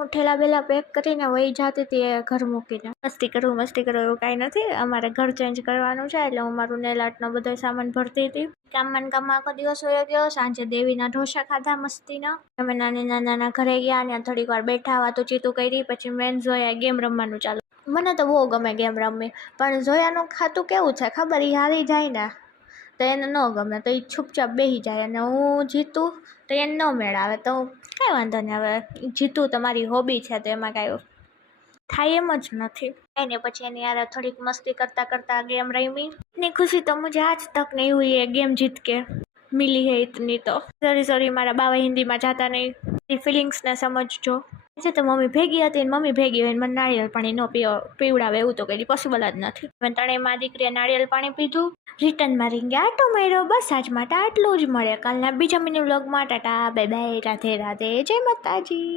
હું ઠેલા બેલા પેક કરીને વહી જતી હતી એ ઘર મૂકીને. મસ્તી કરું એવું કાંઈ નથી. અમારે ઘર ચેન્જ કરવાનું છે એટલે હું મારું નેલ આર્ટનો બધો સામાન ભરતી હતી. કામમાં આખો દિવસ વયો ગયો. સાંજે દેવીના ઢોસા ખાધા મસ્તીના. અમે નાના ઘરે ગયા, ત્યાં થોડીક વાર બેઠા, વાતું કરી. પછી મેન જોયા ગેમ રમવાનું ચાલુ. મને તો બહુ ગમે ગેમ રમવી, પણ જોયાનું ખાતું કેવું છે ખબર, એ હારી જાય ને તો એને ન ગમે, તો એ છૂપચાપ બેસી જાય, અને હું જીતું તો એને ન મેળ આવે. તો કાંઈ વાંધો નહીં, હવે જીતું તમારી હોબી છે તો એમાં કાંઈ થાય એમ જ નથી. એને પછી એની યાર થોડીક મસ્તી કરતા ગેમ રમી. इतनी खुशी तो मुझे आज तक नहीं हुई है गेम जीत के मिली है इतनी तो. सॉरी मारा बाबा हिंदी में जाता नहीं, ફિલિંગ્સ ને સમજજો. છે તો મમ્મી ભેગી હતી ને મમ્મી ભેગી હોય ને મને નાળિયેર પાણી ન પીવડાવે એવું તો કંઈ પોસિબલ જ નથી. મેં ત્રણેયમાં દીકરીએ નાળિયેર પાણી પીધું, રિટર્નમાં રીંગે આટો માર્યો. બસ આજ માટે આટલું જ. મળે કાલના બીજા મિની વ્લોગમાં. ટાટા બાય બાય, રાધે રાધે, જય માતાજી.